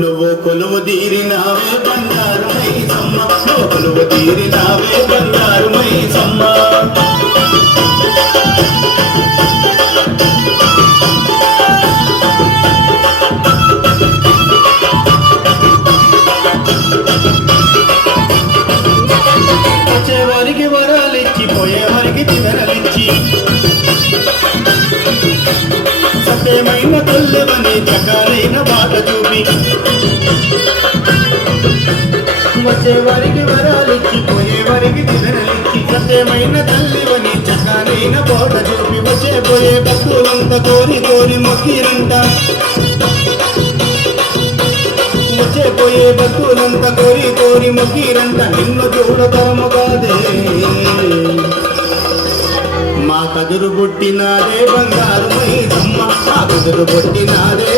నువ్వు కొలువు తీరినావే బంగారుమై సమ్మ, నువ్వు కొలువు తీరినావే బంగారుమై సమ్మ. వచ్చేవారికి వరాలిచ్చి పోయేవారికి తినరలిచ్చి సత్యమైన తల్లివని చకారైన బాట చూపి వచ్చేవారికి వరాలిచ్చి పోయేవారికి తినరలిచ్చి సత్యమైన తల్లివని చకారైన బాట చూపి వచ్చే పోయే భక్తులంతా కోరి కోరి మొక్కిరంట వచ్చే పోయే భక్తులంతా కోరి కోరి మొక్కిరంట నిన్ను చూడతరము కాదే మా కదురు పుట్టినారే బంగారుమై సమ్మ, మా కదురు పుట్టినారే